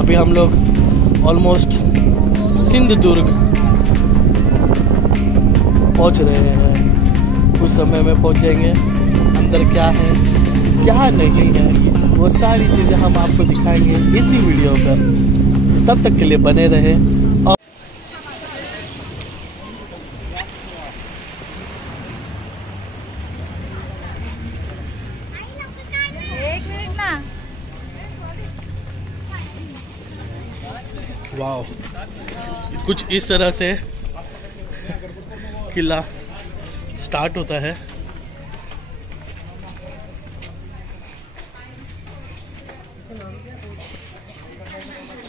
अभी हम लोग ऑलमोस्ट सिंधुदुर्ग पहुंच रहे हैं। कुछ समय में पहुंचेंगे। अंदर क्या है क्या नहीं है वो सारी चीज़ें हम आपको दिखाएंगे इसी वीडियो पर। तब तक के लिए बने रहे। और एक मिनट ना। वाओ, कुछ इस तरह से किला स्टार्ट होता है।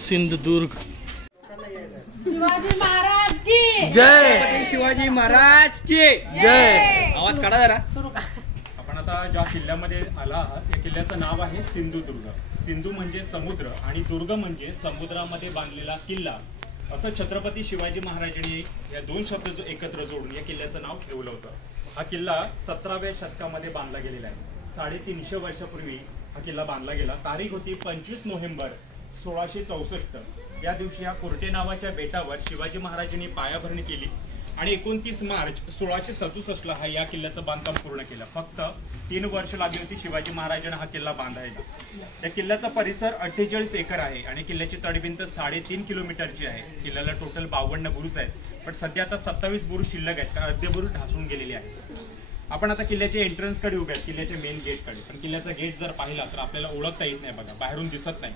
सिंधुदुर्ग। शिवाजी महाराज की जय। शिवाजी महाराज की जय। आवाज काढा जरा. आपण आता ज्या किल्ल्यामध्ये आला आहात त्या किल्ल्याचं नाव आहे सिंधुदुर्ग. सिंधू म्हणजे समुद्र आणि दुर्ग म्हणजे समुद्रामध्ये बांधलेला किल्ला, असं छत्रपती शिवाजी महाराजांनी या दोन शब्द एकत्र जोडून या किल्ल्याचं नाव ठेवलं होतं. हा किल्ला 17व्या शतकामध्ये बांधला गेलेला आहे. 350 वर्षापूर्वी हा किल्ला बांधला गेला. तारीख होती 25 नोव्हेंबर 1664. या दिवशी या कुर्टे नावाच्या बेटावर शिवाजी महाराजांनी पायाभरणी केली आणि 29 मार्च 1667 हा या किल्ल्याचं बांधकाम पूर्ण केलं. फक्त 3 वर्ष लागली होती शिवाजी महाराजांना हा किल्ला बांधायला. या किल्ल्याचा परिसर 48 एकर आहे आणि किल्ल्याची तडभिंत 3.5 किलोमीटरची आहे. किल्ल्याला टोटल 52 बुरुज आहेत, पण सध्या आता 27 बुरुज शिल्लक आहेत, कारण अर्धे बुरुज ढासून गेलेले आहेत. आपण आता किल्ल्याच्या एंट्रन्स कडे उभे आहेत, किल्ल्याच्या मेन गेट कडे. पण किल्ल्याचा गेट जर पाहिला तर आपल्याला ओळखता येत नाही बघा, बाहेरून दिसत नाही.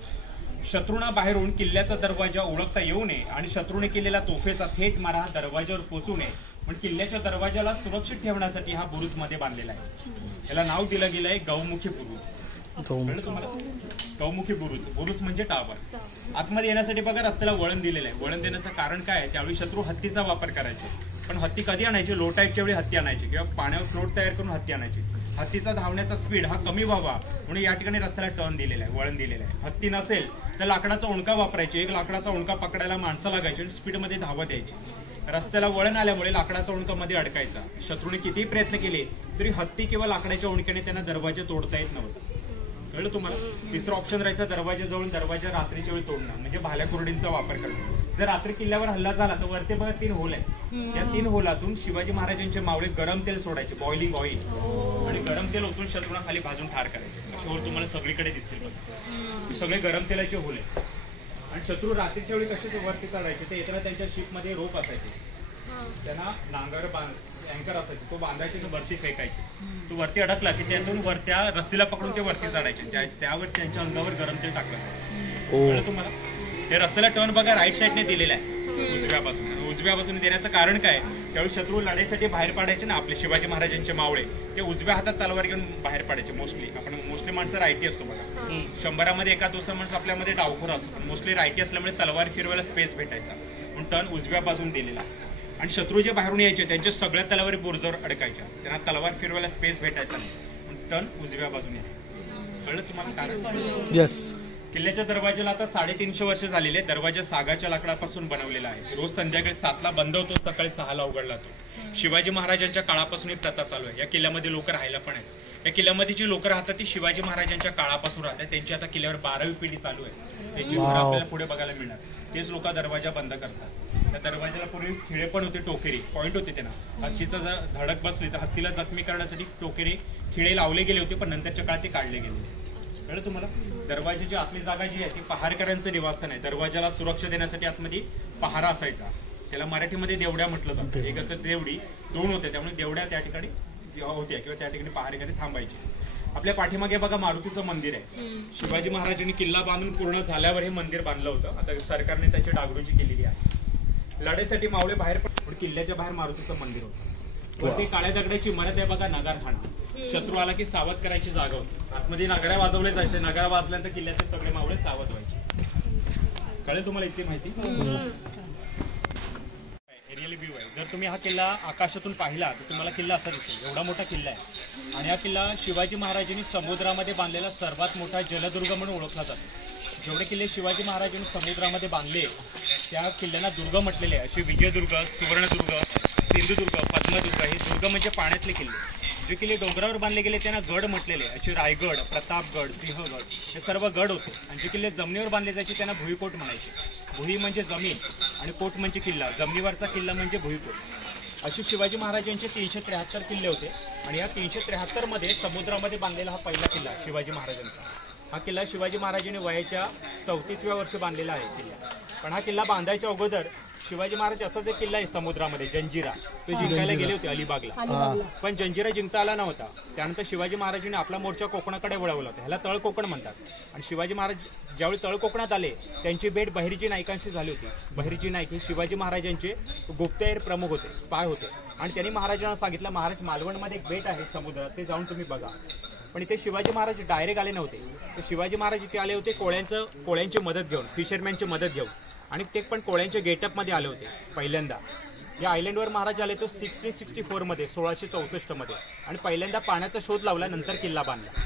शत्रूंना बाहेरून किल्ल्याचा दरवाजा ओळखता येऊ नये आणि शत्रूने केलेला तोफेचा थेट मारा हा दरवाजावर पोहोचू नये, पण किल्ल्याच्या दरवाजाला सुरक्षित ठेवण्यासाठी हा बुरुज मध्ये बांधलेला आहे. याला नाव दिलं गेलं आहे गौमुखी बुरुज. तुम्हाला गौमुखी बुरुज. बुरुज म्हणजे टावर. आतमध्ये येण्यासाठी बघा रस्त्याला वळण दिलेलं आहे. वळण देण्याचं कारण काय आहे, त्यावेळी शत्रू हत्तीचा वापर करायचे. पण हत्ती कधी आणायचे, लो टाईपच्या वेळी हत्ती आणायची किंवा पाण्यावर फ्लोट तयार करून हत्ती आणायची. हत्तीचा धावण्याचा स्पीड हा कमी व्हावा म्हणून या ठिकाणी रस्त्याला टर्न दिलेला आहे, वळण दिलेलं आहे. हत्ती नसेल तर लाकडाचा ओंडका वापरायचे. एक लाकडाचा ओंडका पकडायला माणसं लागायची आणि स्पीडमध्ये धावत यायची. रस्त्याला वळण आल्यामुळे लाकडाचा ओंडका मध्ये अडकायचा. शत्रूने कितीही प्रयत्न केले तरी हत्ती किंवा लाकडाच्या ओंडक्याने त्यांना दरवाजा तोडता येत नव्हता. कळलं तुम्हाला. तिसरा ऑप्शन राहायचा दरवाजा जवळून दरवाजा रात्रीच्या वेळी तोडणं, म्हणजे भाल्या कुरडींचा वापर करणं. जर रात्री किल्ल्यावर हल्ला झाला तर वरते बघा 3 होल आहेत. या 3 होलातून शिवाजी महाराजांचे मावळे गरम तेल सोडायचे, बॉइलिंग ऑइल, आणि गरम तेल ओतून शत्रूंना खाली भाजून ठार करायचे. होल तुम्हाला सगळीकडे दिसतील बस. सगळे गरम तेलाचे होल आहेत. आणि शत्रू रात्रीच्या वेळी कसे वरती चढायचे ते येताना त्यांच्या शिपमध्ये रोप असायचे, त्यांना नांगर अँकर असायचे, तो बांधायचे तो वरती फेकायचे. तो वरती अडकला की त्यातून वरत्या रस्सीला पकडून ते वरती चढायचे. त्यावर त्यांच्या अंगावर गरम तेल टाकलं. तुम्हाला हे रस्त्याला टर्न बघा राईट साईडने दिलेला आहे उजव्यापासून. उजव्यापासून देण्याचं कारण काय, त्यावेळी शत्रू लढाईसाठी बाहेर पडायचे ना आपले शिवाजी महाराजांचे मावळे, ते उजव्या हातात तलवार घेऊन बाहेर पडायचे. मोस्टली माणसं रायटी असतो बघा. 100 एका दुसरा माणूस आपल्यामध्ये डावखोर असतो, पण मोस्टली रायटी असल्यामुळे तलवार फिरवायला स्पेस भेटायचा म्हणून टर्न उजव्या बाजून दिलेला. आणि शत्रू जे बाहेरून यायचे त्यांच्या सगळ्या तलवारी बुरजावर अडकायच्या, त्यांना तलवार फिरवायला स्पेस भेटायचा नाही म्हणून टर्न उजव्या बाजून यायचे. कळलं तुम्हाला कारण. यस. किल्ल्याच्या दरवाजाला आता 350 वर्ष झालेले. दरवाजा सागाच्या लाकडापासून बनवलेला आहे. रोज संध्याकाळी 7ला बंद होतो, सकाळी 6ला उघडला तो. शिवाजी महाराजांच्या काळापासून ही प्रथा चालू आहे. या किल्ल्यामध्ये लोक राहायला पण आहेत. या किल्ल्यामध्ये जी लोक राहतात ती शिवाजी महाराजांच्या काळापासून राहतात. त्यांची आता किल्ल्यावर 12वी पिढी चालू आहे. त्यांची घरं आपल्याला पुढे बघायला मिळणार. तेच लोक दरवाजा बंद करतात. त्या दरवाजाला पूर्वी खिळे पण होते, टोकेरी पॉईंट होते त्यांना. हत्तीचा जर धडक बसली तर हत्तीला जखमी करण्यासाठी टोकेरी खिळे लावले गेले होते, पण नंतरच्या काळात ते काढले गेले. कळलं तुम्हाला. दरवाजाची आतली जागा जी आहे ती पहारेकरांचं निवासस्थान आहे. दरवाजाला सुरक्षा देण्यासाठी आतमध्ये पहारा असायचा. त्याला मराठीमध्ये देवड्या म्हटलं जातं. एक असं देवडी, 2 होते, त्यामुळे देवड्या त्या ठिकाणी होत्या किंवा त्या ठिकाणी पहारेकरी थांबायचे. आपल्या पाठीमागे बघा मारुतीचं मंदिर आहे. शिवाजी महाराजांनी किल्ला बांधून पूर्ण झाल्यावर हे मंदिर बांधलं होतं. आता सरकारने त्याची डागडुजी केलेली आहे. लढाईसाठी मावळे बाहेर पण किल्ल्याच्या बाहेर मारुतीचं मंदिर होतं. वरती काळ्या दगडाची इमारत आहे बघा, नगारखाना. शत्रू आला की सावध करायची जागा होती. आतमध्ये नगारा वाजवले जायचे. नगारा वाजल्यानंतर किल्ल्याचे सगळे मावळे सावध व्हायचे. कळेल तुम्हाला इतकी माहिती. एरियल व्ह्यू आहे. जर तुम्ही हा किल्ला आकाशातून पाहिला तर तुम्हाला किल्ला असा दिसेल. एवढा मोठा किल्ला आहे. आणि हा किल्ला शिवाजी महाराजांनी समुद्रामध्ये बांधलेला सर्वात मोठा जलदुर्ग म्हणून ओळखला जातो. जेवढे किल्ले शिवाजी महाराजांनी समुद्रामध्ये बांधले त्या किल्ल्यांना दुर्ग म्हटलेले आहे. असे विजयदुर्ग, सुवर्णदुर्ग, सिंधुदुर्ग, पद्मदुर्ग, हे दुर्ग म्हणजे पाण्यातले किल्ले. जे किल्ले डोंगरावर बांधले गेले त्यांना गड म्हटलेले, असे रायगड, प्रतापगड, सिंहगड हे सर्व गड होते. आणि जे किल्ले जमिनीवर बांधले जायचे त्यांना भुईकोट म्हणायचे. भुई म्हणजे जमीन आणि कोट म्हणजे किल्ला, जमिनीवरचा किल्ला म्हणजे भुईकोट. असे शिवाजी महाराजांचे 373 किल्ले होते. आणि या 373 मध्ये समुद्रामध्ये बांधलेला हा पहिला किल्ला शिवाजी महाराजांचा. हा किल्ला शिवाजी महाराजांनी वयाच्या 34व्या वर्षी बांधलेला आहे किल्ला. पण हा किल्ला बांधायच्या अगोदर शिवाजी महाराज असाच एक किल्ला आहे समुद्रामध्ये, जंजिरा, तो जिंकायला गेले होते अलिबागला. पण जंजिरा जिंकता आला नव्हता. त्यानंतर शिवाजी महाराजांनी आपला मोर्चा कोकणाकडे वळवला होता. ह्याला तळ कोकण म्हणतात. आणि शिवाजी महाराज ज्यावेळी तळ कोकणात आले त्यांची भेट बहिर्जी नाईकांशी झाली होती. बहिर्जी नाईक हे शिवाजी महाराजांचे गुप्तहेर प्रमुख होते, स्पाय होते. आणि त्यांनी महाराजांना सांगितलं, महाराज मालवणमध्ये एक बेट आहे समुद्रात, ते जाऊन तुम्ही बघा. पण इथे शिवाजी महाराज डायरेक्ट आले नव्हते. तर शिवाजी महाराज इथे आले होते कोळ्यांची मदत घेऊन, फिशरमॅनची मदत घेऊन. आणि ते पण कोळ्यांच्या गेटअपमध्ये आले होते पहिल्यांदा. या आयलंडवर महाराज आले तो 1664 मध्ये, 1664 मध्ये. आणि पहिल्यांदा पाण्याचा शोध लावला, नंतर किल्ला बांधला.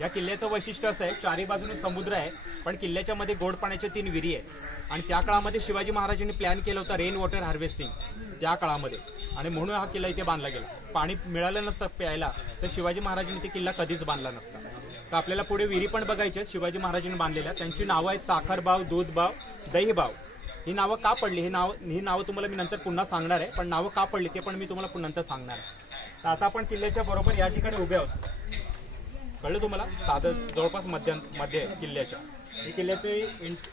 या किल्ल्याचं वैशिष्ट्य असं आहे, चारी बाजूने समुद्र आहे, पण किल्ल्याच्या मध्ये गोड पाण्याच्या 3 विहिरी आहेत. आणि त्या काळामध्ये शिवाजी महाराजांनी प्लॅन केला होता रेन वॉटर हार्वेस्टिंग त्या काळामध्ये. आणि म्हणून हा किल्ला इथे बांधला गेला. पाणी मिळालं नसतं प्यायला तर शिवाजी महाराजांनी ते किल्ला कधीच बांधला नसता. तर आपल्याला पुढे विहिरी पण बघायच्या शिवाजी महाराजांनी बांधलेल्या. त्यांची नावं आहेत साखरबाव, दूधबाव, दहीबाव. ही नावं का पडली, ही नावं तुम्हाला मी नंतर पुन्हा सांगणार आहे. पण नावं का पडली ते पण मी तुम्हाला नंतर सांगणार आहे. तर आता आपण किल्ल्याच्या बरोबर या ठिकाणी उभे आहोत. कळलं तुम्हाला, साधं जवळपास मध्ये किल्ल्याच्या. ही किल्ल्याची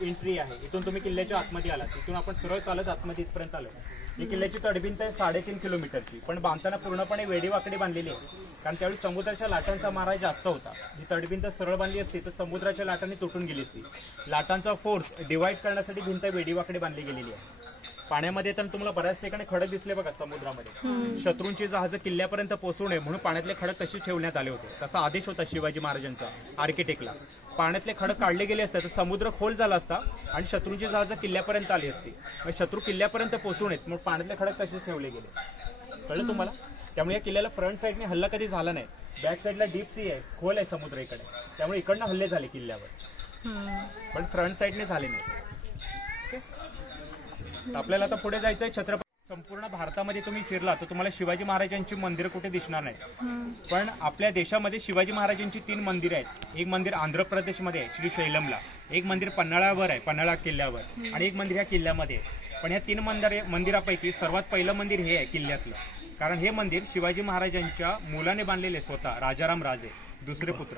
एंट्री आहे. इथून तुम्ही किल्ल्याच्या आतमध्ये आलात. इथून आपण सरळ चालत आतमध्ये इथपर्यंत आलो. ही किल्ल्याची तडभिंत आहे 3.5 किलोमीटरची. पण बांधताना पूर्णपणे वेडीवाकडी बांधलेली आहे, कारण त्यावेळी समुद्राच्या लाटांचा मारा जास्त होता. ही तडभिंत सरळ बांधली असती तर समुद्राच्या लाटांनी तुटून गेली असती. लाटांचा फोर्स डिवाइड करण्यासाठी भिंत वेडीवाकडी बांधली गेलेली आहे. पाण्यामध्ये तर तुम्हाला बऱ्याच ठिकाणी खडक दिसले बघा समुद्रामध्ये. शत्रूंची जहाज किल्ल्यापर्यंत पोहोचू नये म्हणून पाण्यातले खडक तसेच ठेवण्यात आले होते. तसा आदेश होता शिवाजी महाराजांचा आर्किटेक्टला. पाण्यातले खडक काढले गेले असते तर समुद्र खोल झाला असता आणि शत्रूंची जहाज किल्ल्यापर्यंत आली असती. शत्रू किल्ल्यापर्यंत पोहोचू नयेत म्हणून पाण्यातले खडक तसेच ठेवले गेले. कळलं तुम्हाला. त्यामुळे या किल्ल्याला फ्रंट साईडने हल्ला कधी झाला नाही. बॅक साईडला डीप सी आहे, खोल आहे समुद्र इकडे, त्यामुळे इकडनं हल्ले झाले किल्ल्यावर, पण फ्रंट साईडने झाले नाही. आपल्याला आता पुढे जायचंय. छत्रपती संपूर्ण भारतामध्ये तुम्ही फिरला तर तुम्हाला शिवाजी महाराजांची मंदिरं कुठे दिसणार नाही. पण आपल्या देशामध्ये शिवाजी महाराजांची 3 मंदिरं आहेत. एक मंदिर आंध्र प्रदेशमध्ये आहे श्री शैलमला, एक मंदिर पन्हाळ्यावर आहे, पन्हाळा किल्ल्यावर, आणि एक मंदिर या किल्ल्यामध्ये आहे. पण या 3 मंदिरापैकी सर्वात पहिलं मंदिर हे आहे किल्ल्यातलं. कारण हे मंदिर शिवाजी महाराजांच्या मुलाने बांधलेले, स्वतः राजाराम राजे दुसरे पुत्र.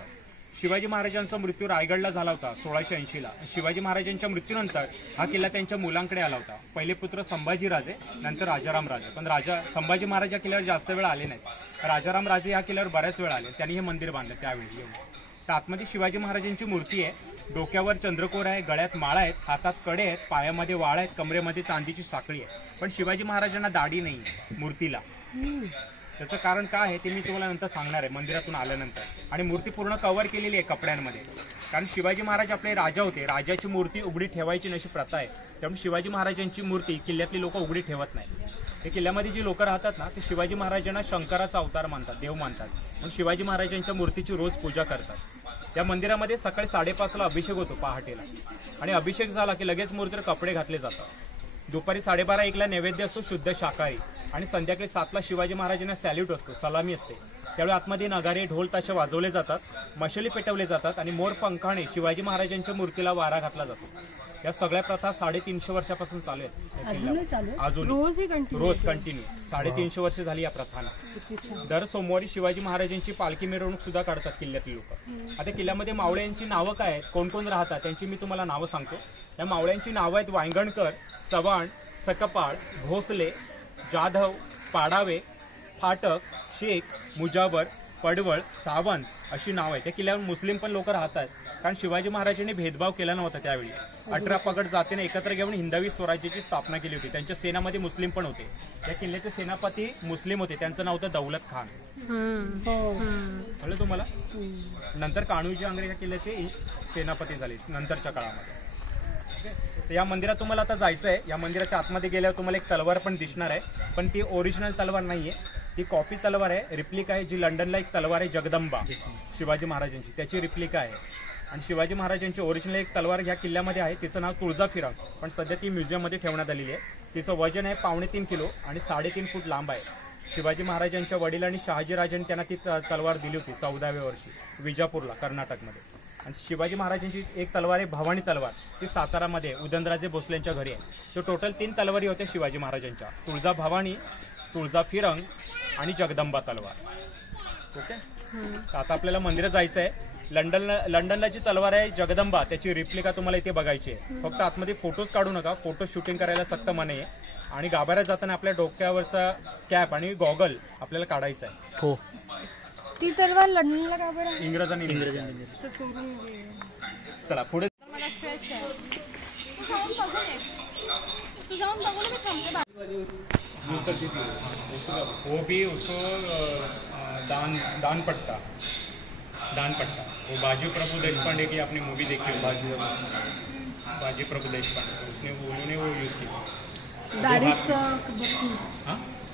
शिवाजी महाराजांचा मृत्यू रायगडला झाला होता 1680ला. शिवाजी महाराजांच्या मृत्यूनंतर हा किल्ला त्यांच्या मुलांकडे आला होता. पहिले पुत्र संभाजी राजे, नंतर राजाराम राजे. पण संभाजी महाराज या किल्ल्यावर जास्त वेळ आले नाहीत. राजाराम राजे या किल्ल्यावर बऱ्याच वेळ आले. त्यांनी हे मंदिर बांधलं त्यावेळी येऊन. तर आतमध्ये शिवाजी महाराजांची मूर्ती आहे. डोक्यावर चंद्रकोर आहे, गळ्यात माळा आहेत, हातात कडे आहेत, पायामध्ये वाळ आहेत, कमरेमध्ये चांदीची साखळी आहे. पण शिवाजी महाराजांना दाढी नाही मूर्तीला. त्याचं कारण काय आहे ते मी तुम्हाला नंतर सांगणार आहे मंदिरातून आल्यानंतर. आणि मूर्ती पूर्ण कव्हर केलेली आहे कपड्यांमध्ये, कारण शिवाजी महाराज आपले राजा होते. राजाची मूर्ती उघडी ठेवायची नशी प्रथा आहे. त्यामुळे शिवाजी महाराजांची मूर्ती किल्ल्यातली लोक उघडी ठेवत नाही. हे किल्ल्यामध्ये जी लोक राहतात ना ते शिवाजी महाराजांना शंकराचा अवतार मानतात, देव मानतात, म्हणून शिवाजी महाराजांच्या मूर्तीची रोज पूजा करतात. या मंदिरामध्ये सकाळी 5:30ला अभिषेक होतो पहाटेला, आणि अभिषेक झाला की लगेच मूर्तीवर कपडे घातले जातात. दुपारी 12:30-1ला नैवेद्य असतो शुद्ध शाकाहारी, आणि संध्याकाळी 7ला शिवाजी महाराजांना सॅल्यूट असतो, सलामी असते. त्यावेळी आतमध्ये नगारे, ढोल ताशे वाजवले जातात, मशाली पेटवले जातात, आणि मोर पंखाने शिवाजी महाराजांच्या मूर्तीला वारा घातला जातो. या सगळ्या प्रथा 350 वर्षापासून चालू आहेत. अजून रोज कंटिन्यू 350 वर्ष झाली या प्रथांना. दर सोमवारी शिवाजी महाराजांची पालखी मिरवणूक सुद्धा काढतात किल्ल्यातील लोक. आता किल्ल्यामध्ये मावळ्यांची नावं काय आहेत, कोण कोण राहतात त्यांची मी तुम्हाला नावं सांगतो. या मावळ्यांची नावं आहेत वांगणकर, चव्हाण, सकपाळ, भोसले, जाधव, पाडावे, फाटक, शेख, मुजावर, पडवळ, सावंत अशी नावं आहेत. त्या किल्ल्यावर मुस्लिम पण लोक राहतात, कारण शिवाजी महाराजांनी भेदभाव केला नव्हता त्यावेळी. 18 पगड जातीने एकत्र घेऊन हिंदवी स्वराज्याची स्थापना केली होती. त्यांच्या सेनामध्ये मुस्लिम पण होते. त्या किल्ल्याचे सेनापती मुस्लिम होते, त्यांचं नाव होतं दौलत खान. कळलं तुम्हाला. नंतर कान्होजी आंग्रे या किल्ल्याचे सेनापती झाले नंतरच्या काळामध्ये. तर या मंदिरात तुम्हाला आता जायचं आहे. या मंदिराच्या आतमध्ये गेल्यावर तुम्हाला एक तलवार पण दिसणार आहे, पण ती ओरिजिनल तलवार नाहीये, ती कॉपी तलवार आहे, रिप्लिका आहे. जी लंडनला एक तलवार आहे जगदंबा शिवाजी महाराजांची, त्याची रिप्लिका आहे. आणि शिवाजी महाराजांची ओरिजिनल एक तलवार ह्या किल्ल्यामध्ये आहे, तिचं नाव तुळजा फिरंग, पण सध्या ती म्युझियममध्ये ठेवण्यात आलेली आहे. तिचं वजन आहे 2.5 किलो आणि 3.5 फूट लांब आहे. शिवाजी महाराजांच्या वडिलांनी शहाजीराजांनी त्यांना ती तलवार दिली होती 14व्या वर्षी विजापूरला, कर्नाटकमध्ये. आणि शिवाजी महाराजांची एक तलवार आहे भवानी तलवार, ती सातारामध्ये उदयनराजे भोसलेंच्या घरी आहे. तो टोटल 3 तलवारी होत्या शिवाजी महाराजांच्या, तुळजा भवानी, तुळजा फिरंग आणि जगदंबा तलवार. ओके, आता आपल्याला मंदिरात जायचं आहे. लंडनला जी तलवार आहे जगदंबा, त्याची रिप्लिका तुम्हाला इथे बघायची आहे. फक्त आतमध्ये फोटोज काढू नका, फोटो शूटिंग करायला सक्त मनाई आहे. आणि गाभाऱ्यात जाताना आपल्या डोक्यावरचा कॅप आणि गॉगल आपल्याला काढायचा आहे. हो, ती तलवार लढणीला का बरं? इंग्रजांनी. चला पुढे. मला स्ट्रेस आहे. तू जाऊन बघून ये. तू जाऊन बघून मी थांबते. वो भी उसको दान पट्टा, वो बाजी प्रभु देशपांडे की आपने मूवी देखी हो, बाजी प्रभु देशपांडे, उन्होंने वो यूज की.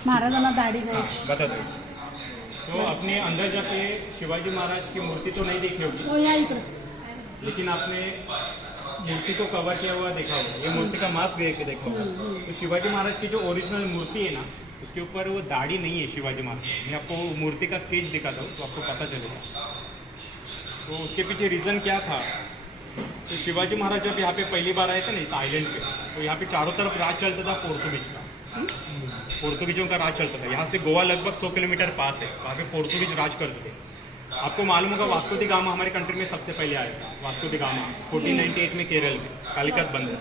महाराजांना दाढी बता दो. तो अपने अंदर जाके शिवाजी महाराज की मूर्ति तो नहीं देखी होगी, लेकिन आपने मूर्ति को कवर किया हुआ देखा होगा. ये मूर्ति का मास्क देखा होगा. तो शिवाजी महाराज की जो ओरिजिनल मूर्ति है ना, उसके ऊपर वो दाढ़ी नहीं है शिवाजी महाराज. मैं आपको मूर्ति का स्केच दिखाता हूँ तो आपको पता चलेगा. तो उसके पीछे रीजन क्या था. तो शिवाजी महाराज जब यहाँ पे पहली बार आए थे ना इस आइलैंड पे, तो यहाँ पे चारों तरफ राज चलता था पोर्तुगीज का. पोर्तुगीजों का राज चलता था. यहाँ से गोवा लगभग 100 किलोमीटर पास है. वहाँ पे पोर्तुगीज राज करते थे. आपको मालूम होगा वास्को दी गामा हमारे कंट्री में सबसे पहले आया था. वास्को दी गामा 1498 में केरल में कालिकत बंदर.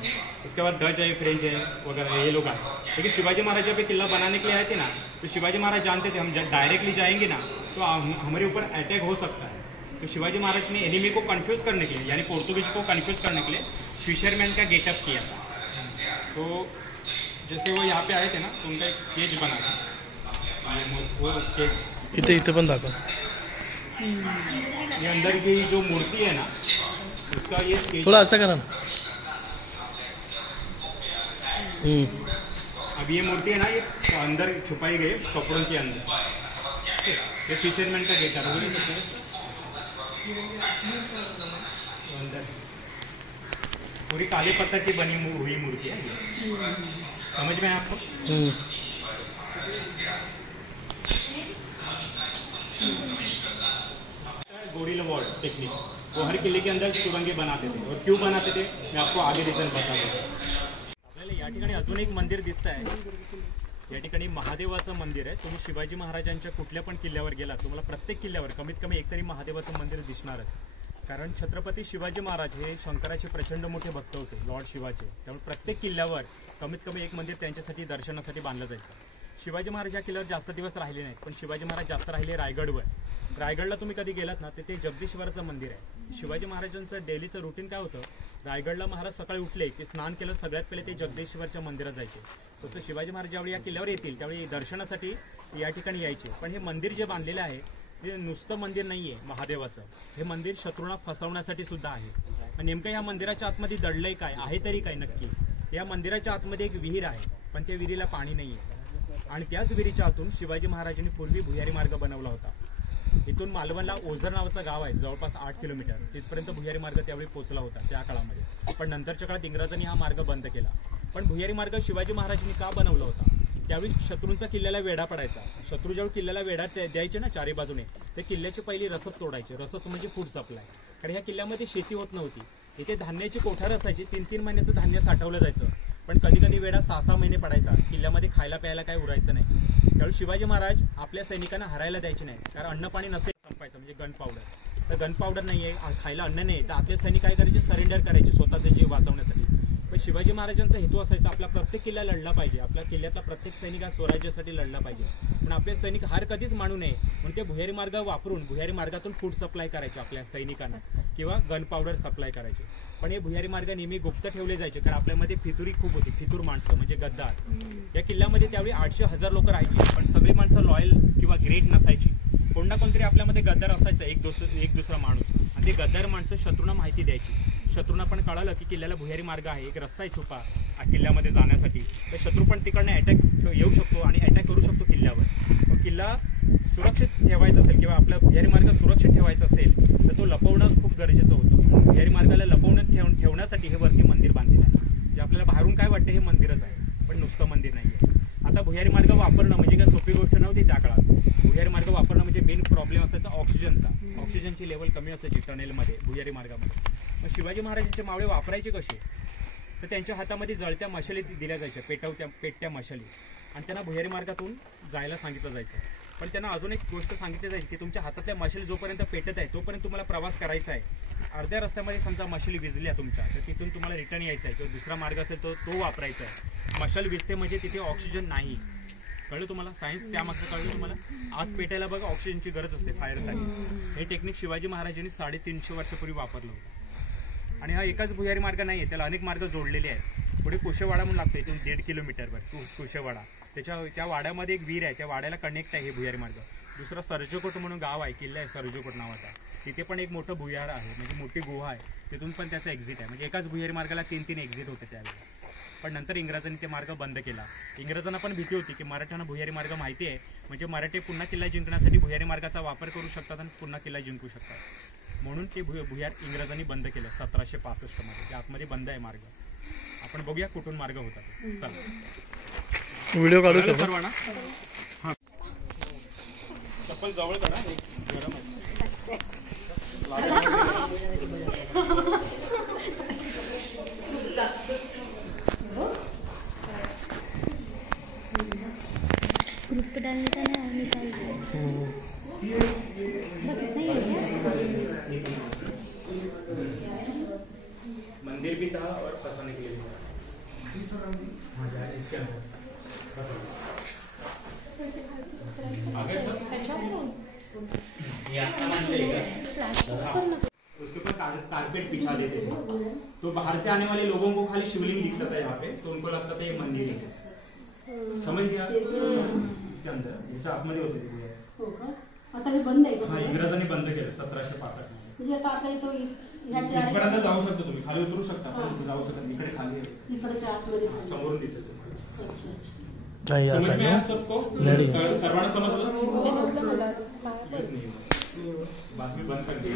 उसके बाद डच है, फ्रेंच है वगैरह, ये लोग आए. लेकिन शिवाजी महाराज जब ये किला बनाने के लिए आए थे ना, तो शिवाजी महाराज जानते थे हम जब डायरेक्टली जाएंगे ना तो हमारे ऊपर अटैक हो सकता है. तो शिवाजी महाराज ने एनिमी को कंफ्यूज करने के लिए, यानी पोर्तुगीज को कंफ्यूज करने के लिए फिशरमैन का गेटअप किया था. तो जैसे वो यहाँ पे आए थे ना, तो उनका एक स्केच बना था. वो स्केच इथे पण दाखव. ये अंदर की जो मूर्ति है ना, उसका ये स्केच थोड़ा ऐसा करा ना. अब ये मूर्ति है ना, ये अंदर छुपाई गई कपड़ों के अंदर. ये फिशरमैन का गेटअप बोल सकते हैं. अंदर पूरी काले पत्थर की बनी हुई मूर्ति है. समझ में आपको. गोरिल्ला वॉर टेक्निक, वो हर किले के अंदर सुरंगे बनाते थे. और क्यों बनाते थे मैं आपको आगे रीजन बता दूंगा. आपल्याला या ठिकाणी अजून एक मंदिर दिसत आहे. या ठिकाणी महादेवाचं मंदिर आहे. तुम्ही शिवाजी महाराजांच्या कुठल्या पण किल्ल्यावर गेला, तुम्हाला प्रत्येक किल्ल्यावर कमीत कमी एकतरी महादेवाचं मंदिर दिसणारच. कारण छत्रपती शिवाजी महाराज हे शंकराचे प्रचंड मोठे भक्त होते, लॉर्ड शिवाचे. त्यामुळे प्रत्येक किल्ल्यावर कमीत कमी एक मंदिर त्यांच्यासाठी दर्शनासाठी बांधलं जायचं. शिवाजी महाराज या किल्ल्यावर जास्त दिवस राहिले नाहीत, पण शिवाजी महाराज जास्त राहिले रायगडवर. रायगडला तुम्ही कधी गेलात ना, ते जगदीश्वराचं मंदिर आहे. शिवाजी महाराजांचं डेलीचं रुटीन काय होतं, रायगडला महाराज सकाळी उठले की स्नान केलं, सगळ्यात पहिले ते जगदीश्वरच्या मंदिरात जायचे. तसं शिवाजी महाराज ज्यावेळी या किल्ल्यावर येतील त्यावेळी दर्शनासाठी या ठिकाणी यायचे. पण हे मंदिर जे बांधलेलं आहे ते नुसतं मंदिर नाहीये महादेवाचं. हे मंदिर शत्रूंना फसवण्यासाठी सुद्धा आहे. नेमकं या मंदिराच्या आतमध्ये दडलंय काय आहे तरी काय नक्की. या मंदिराच्या आतमध्ये एक विहीर आहे, पण त्या विहिरीला पाणी नाहीये. आणि त्याच विहिरीच्या आतून शिवाजी महाराजांनी पूर्वी भुयारी मार्ग बनवला होता. इथून मालवणला ओझर नावाचं गाव आहे, जवळपास 8 किलोमीटर. तिथपर्यंत भुयारी मार्ग त्यावेळी पोहोचला होता त्या काळामध्ये. पण नंतरच्या काळात इंग्रजांनी हा मार्ग बंद केला. पण भुयारी मार्ग शिवाजी महाराजांनी का बनवला होता, त्यावेळी शत्रूंचा किल्ल्याला वेढा पडायचा. शत्रू ज्यावेळी किल्ल्याला वेढा द्यायचे ना चारी बाजूने, ते किल्ल्याची पहिली रसद तोडायचे. रसद म्हणजे फूड सप्लाय. कारण ह्या किल्ल्यामध्ये शेती होत नव्हती. इथे धान्याची कोठार असायची, 3-3 महिन्याचं धान्य साठवलं जायचं. पण कधी कधी वेळा 6-6 महिने पडायचा. किल्ल्यामध्ये खायला प्यायला काय उरायचं नाही. त्यावेळी शिवाजी महाराज आपल्या सैनिकांना हरायला द्यायचे नाही. कारण अन्न पाणी नसेल संपायचं, म्हणजे गन पावडर. तर गन पावडर नाहीये, खायला अन्न नाही, तर आपले सैनिक काय करायचे, सरेंडर करायचे स्वतःचे जीव वाचवण्यासाठी. पण शिवाजी महाराजांचा हेतू असायचा आपला प्रत्येक किल्ला लढला पाहिजे, आपल्या किल्ल्यातला प्रत्येक सैनिक हा स्वराज्यासाठी लढला पाहिजे. पण आपले सैनिक हार कधीच मानू नये म्हणून ते भुयारी मार्ग वापरून भुयारी मार्गातून फूड सप्लाय करायचे आपल्या सैनिकांना, किंवा गन पावडर सप्लाय करायचे. पण हे भुयारी मार्ग नेहमी गुप्त ठेवले जायचे, कारण आपल्यामध्ये फितुरी खूप होती, फितूर माणसं म्हणजे गद्दार. या किल्ल्यामध्ये त्यावेळी 800-1000 लोक राहायची, पण सगळी माणसं लॉयल किंवा ग्रेट नसायची. कोण ना कोणतरी आपल्यामध्ये गद्दार असायचा, एक दुसरा माणूस. आणि ते गद्दार माणसं शत्रूंना माहिती द्यायची. शत्रूंना पण कळालं की किल्ल्याला भुयारी मार्ग आहे, एक रस्ता आहे छुपा किल्ल्यामध्ये जाण्यासाठी, तर शत्रू पण तिकडनं अटॅक येऊ शकतो आणि अटॅक करू शकतो किल्ल्यावर. मग किल्ला सुरक्षित ठेवायचा असेल किंवा आपला भुयारी मार्ग सुरक्षित ठेवायचा असेल तर तो लपवणं खूप गरजेचं होतं. भुयारी मार्गाला लपवणं ठेवण्यासाठी हे वरती मंदिर बांधलेलं आहे. जे आपल्याला बाहेरून काय वाटतं हे मंदिरच आहे, पण नुसतं मंदिर नाही आहे. आता भुयारी मार्ग वापरणं म्हणजे काय सोपी गोष्ट नव्हती त्या काळात. भुयारी मार्ग वापरणं म्हणजे मेन प्रॉब्लेम असायचा ऑक्सिजनचा. ऑक्सिजनची लेवल कमी असायची टनेलमध्ये, भुयारी मार्गामध्ये. मग शिवाजी महाराजांचे मावळे वापरायचे कसे? तर त्यांच्या हातामध्ये जळत्या मशाली दिल्या जायच्या, पेटत्या मशाली, आणि त्यांना भुयारी मार्गातून जायला सांगितलं जायचं. पण त्यांना अजून एक गोष्ट सांगितली जायची की तुमच्या हातातल्या मशाली जोपर्यंत पेटत आहे तोपर्यंत तुम्हाला प्रवास करायचा आहे. अर्ध्या रस्त्यामध्ये समजा मशाली विजल्या तुमच्या, तर तिथून तुम्हाला रिटर्न यायचं आहे किंवा दुसरा मार्ग असेल तो वापरायचा आहे. मशाल विजते म्हणजे तिथे ऑक्सिजन नाही. कळलं तुम्हाला? सायन्स त्यामागचं कळलं तुम्हाला? आत पेटायला बघा ऑक्सिजनची गरज असते फायरसाठी. हे टेक्निक शिवाजी महाराजांनी 350 वर्षापूर्वी वापरलं होतं. आणि हा एकाच भुयारी मार्ग नाही आहे, त्याला अनेक मार्ग जोडलेले आहेत. पुढे कुशेवाडा म्हणून लागतो, इथून 1.5 किलोमीटरवर कुशेवाडा. त्या वाड्यामध्ये एक वीर आहे, त्या वाड्याला कनेक्ट आहे हे भुयारी मार्ग. दुसरा सर्जकोट म्हणून गाव आहे, किल्ला आहे सर्जकोट नावाचा. तिथे पण एक मोठं भुयार आहे, म्हणजे मोठी गुहा आहे, तिथून पण त्याचा एक्झिट आहे. म्हणजे एकाच भुयारी मार्गाला 3 एक्झिट होते त्यावेळेला. पण नंतर इंग्रजांनी ते मार्ग बंद केला. इंग्रजांना पण भीती होती की मराठ्यांना भुयारी मार्ग माहिती आहे, म्हणजे मराठी पुन्हा किल्ला जिंकण्यासाठी भुयारी मार्गाचा वापर करू शकतात आणि पुन्हा किल्ला जिंकू शकतात. म्हणून ते भुयार इंग्रजांनी बंद केलं 1765 मध्ये. आतमध्ये बंद आहे मार्ग. आपण बघूया कुठून मार्ग होता. चला व्हिडिओ काढू शकतो सर्वांना. हा चप्पल जवळ करा, गरम आहे. ग्रुप डालने का ना निकाल मंदिर भी था और फंसाने के लिए इसके अंदर आगे सर उसके ऊपर कारपेट बिछा देते थे, तो बाहर से आने वाले लोगों को खाली शिवलिंग दिखता था यहाँ पे, तो उनको लगता था ये मंदिर है. समझ गया? इसके अंदर याच्या आतमध्ये होते ते. आता हे बंद आहे का? हा, इंग्रजांनी बंद केलं 1765 मध्ये. म्हणजे आता आपल्या इथं इथपर्यंत जाऊ शकतो तुम्ही, खाली उतरू शकता, पण जाऊ शकता. इकडे खाली इकडच्या आतमध्ये समोरून दिसेल तुम्हाला. अच्छा अच्छा. नाही समझ असं में आया सबको? नाही. सर्वांना समजलं? बातमी बंद कर दी.